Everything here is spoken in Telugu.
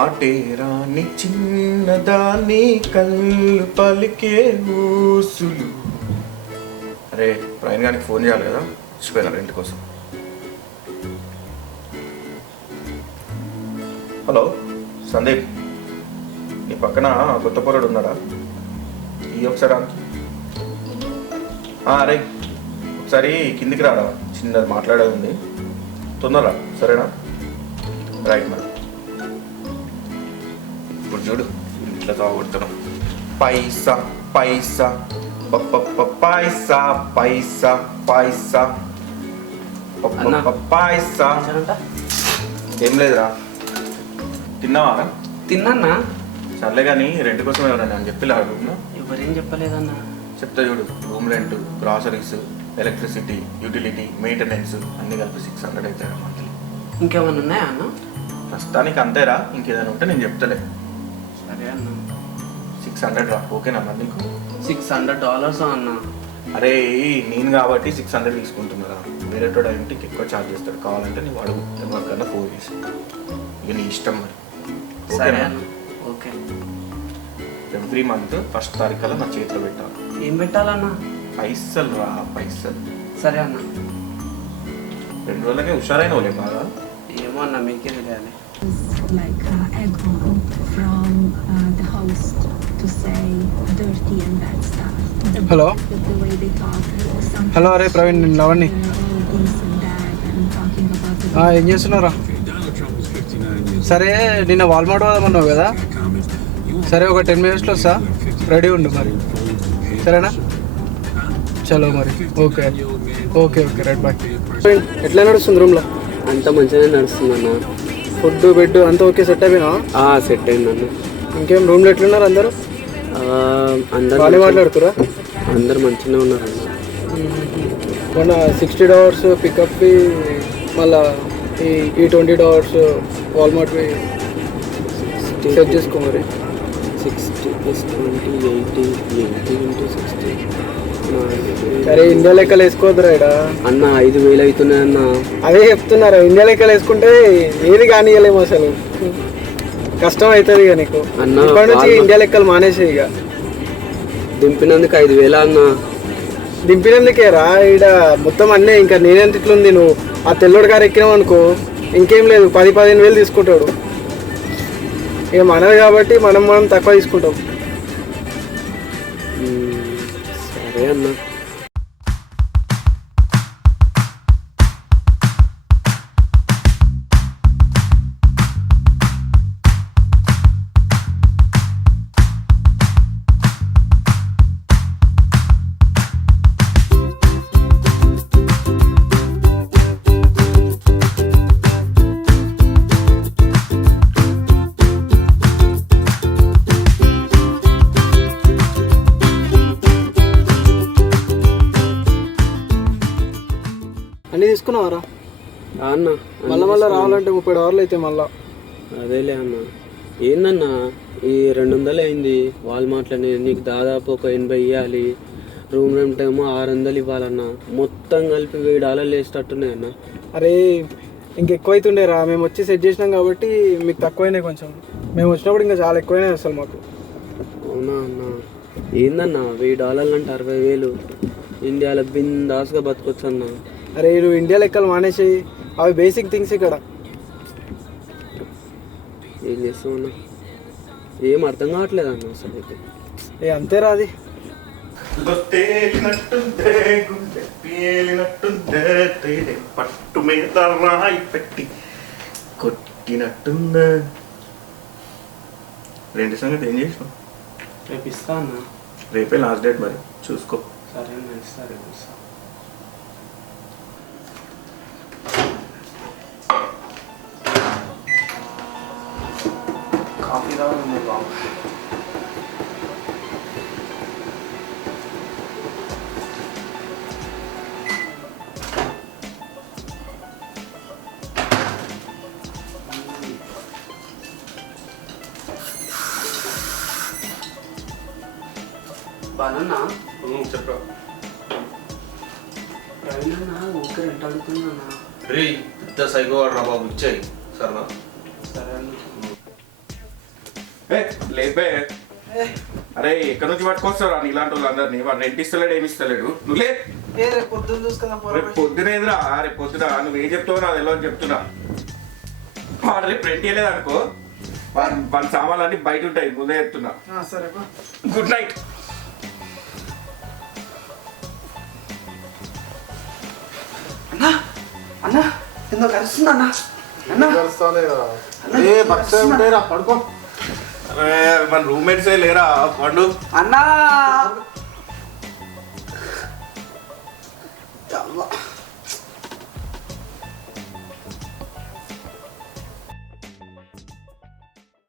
మాటేరాని చిన్నదాని కళ్ళు పలికే ఊసులు. అరే ప్రవీణ్ గారికి ఫోన్ చేయాలి కదా, వచ్చిపోయినారు ఇంటి కోసం. హలో సందీప్, నీ పక్కన కొత్త పొరడు ఉన్నాడా? ఈ ఒకసారి అరే ఒకసారి కిందికి రాడా, చిన్నది మాట్లాడేది ఉంది, తొందరరా సరేనా? రైట్ మరి. ఇప్పుడు చూడు ఇట్లా తాగొడుతున్నాం. పైసా పైసా పైసా పైసా పైసా పైసా. ఏం లేదురా, తిన్నావా? తిన్నా. సర్లే కానీ రెంట్ కోసం ఎవరన్నా అని చెప్పి లాడుకున్నా. ఎవరేం చెప్పలేదన్నా. చెప్తా చూడు, room rent, groceries, electricity, utility, maintenance అన్నీ కలిపి 600 అవుతాయి మంత్లీ. ఇంకేమన్నా ఉన్నాయా అన్న? ప్రస్తుతానికి అంతేరా, ఇంకేదైనా ఉంటే నేను చెప్తలే. సరే అన్న. 600 రా, ఓకేనా మరి నీకు? $600 అన్న. అరే నేను కాబట్టి 600 తీసుకుంటున్నారా, వేరే ఇంటికి ఎక్కువ ఛార్జ్ చేస్తాడు. కావాలంటే నీవు అడుగు, ఎవరికన్నా ఫోన్ చేసి. ఇక నీ ఇష్టం మరి. సరే అన్న. ఓకే. ఎవ్రీ మంత్ ఫస్ట్ తారీఖులో నా చేతిలో పెట్టాలి. ఏం పెట్టాలన్నా? పైసలు రా, పైసలు. సరే అన్న. 2 రోజులకే హుషారైన వాళ్ళే బాగా. ఏమో అన్న, మీకే తెలియాలి. Like echo from the host to say dirty and bad stuff. Hello. The way they talk. Hello అరే ప్రవీణ్, నేను లవణ్ణి. This and that and talking about ఏం చేస్తున్నారా? సరే నిన్న వాల్మార్ట్ పోదామన్నావు కదా, సరే ఒక 10 minutesలో వస్తా, రెడీ ఉండు మరి, సరేనా? చలో మరి, okay okay okay right bye. ఎట్లా నడుస్తుంది రూమ్లో? అంత మంచిగానే నడుస్తుంది అన్న. ఫుడ్ బెడ్ అంతా ఓకే, సెట్ అయిపోయినా? సెట్ అయిందన్న. ఇంకేం రూమ్లో ఎట్లున్నారు అందరూ? అందరు బాగానే మాట్లాడుతురా? అందరు మంచిగానే ఉన్నారన్న. మొన్న $60 పికప్వి, మళ్ళీ ఈ $20 వాల్మార్ట్వి సెట్ చేసుకో మరి. 60 + 20 80 into 60. సరే ఇండియా లెక్కలు వేసుకోవద్దురా ఇక్కడ అన్న. 5,000 అవుతున్నాయి అన్న. అదే చెప్తున్నారు, ఇండియా లెక్కలు వేసుకుంటే ఏది కానియలేము, అసలు కష్టం అవుతుంది ఇక నీకు. ఇప్పటి నుంచి ఇండియా లెక్కలు మానేసే. ఇక దింపినందుకు 5,000 అన్న. దింపినందుకే రా, ఇక్కడ మొత్తం అన్నీ. ఇంకా నేనెంత ఇట్లుంది, నువ్వు ఆ తెల్లోడు గారు ఎక్కినావు అనుకో, ఇంకేం లేదు, 10-15 వేలు తీసుకుంటాడు. ఇక మనది కాబట్టి మనం తక్కువ తీసుకుంటాం. సరే అన్న. అన్నీ తీసుకున్నావారా అన్న? మళ్ళీ రావాలంటే $30 అయితే మళ్ళా. అదేలే అన్న. ఏందన్నా ఈ 200 అయింది వాల్మార్ట్లోనే, నీకు దాదాపు ఒక 80 ఇవ్వాలి. రూమ్ రెంట్ ఏమో 600 ఇవ్వాలన్నా. మొత్తం కలిపి $1000 వేసేటట్టున్నాయి అన్న. అరే ఇంకెక్కువ అవుతుండే రా, మేము వచ్చి సెట్ చేసినాం కాబట్టి మీకు తక్కువైనాయి కొంచెం. మేము వచ్చినప్పుడు ఇంకా చాలా ఎక్కువైనాయి అసలు మాకు. అవునా అన్న? ఏందన్నా $1000 అంటే 60,000. ఇండియాలో బిందాస్గా బతకొచ్చు అన్న. అరే నువ్వు ఇండియా లెక్కలు మానేసి, అవి బేసిక్ థింగ్స్ ఇక్కడ. ఏం చేస్తామన్నా, ఏం అర్థం కావట్లేదు అన్న అసలు అయితే. అంతేరా, అది పట్టు మీద రాయి పెట్టి కొట్టినట్టుందే. రెంట్ సంగతి ఏం చేసినావు? రేపు ఇస్తా అన్న. రేపే లాస్ట్ డేట్ మరి, చూసుకో. సరే అన్న, ఇస్తా, రేపు ఇస్తా. కాఫీ రావాలి బాబు. బానన్నా చెప్పరా. ప్రవీణ్ అన్న ఊరికే రెంట్ అడుగుతున్నా. రే పెద్ద సైకోవాడు రా బాబు, ఇచ్చాయి సరేనా? సరే అన్న. లేపే. అరే ఎక్కడి నుంచి పట్టుకొస్తావు అని ఇలాంటి వాళ్ళు అందరినీ? వాడు రెంట్ ఇస్తలేడు, ఏమి ఇస్తలేడు. నువ్వు లే. రేపు పొద్దున్న చూసుకుందాం. రేపు పొద్దునేదిరా, రేపు పొద్దున నువ్వేం చెప్తావు నాకు తెలియదు చెప్తున్నా. వాడు రేపు రెంట్ ఇవ్వలేదు అనుకో, వాడి సామాన్లు అన్ని బయట ఉంటాయి, ముందే చెప్తున్నా. సరే, గుడ్ నైట్. అన్నా అన్నా ఎందుకు కలుస్తుంది అన్నా? అన్నా పడుకో. అరే మన రూమ్మేట్సే లేరా పండు? అన్నా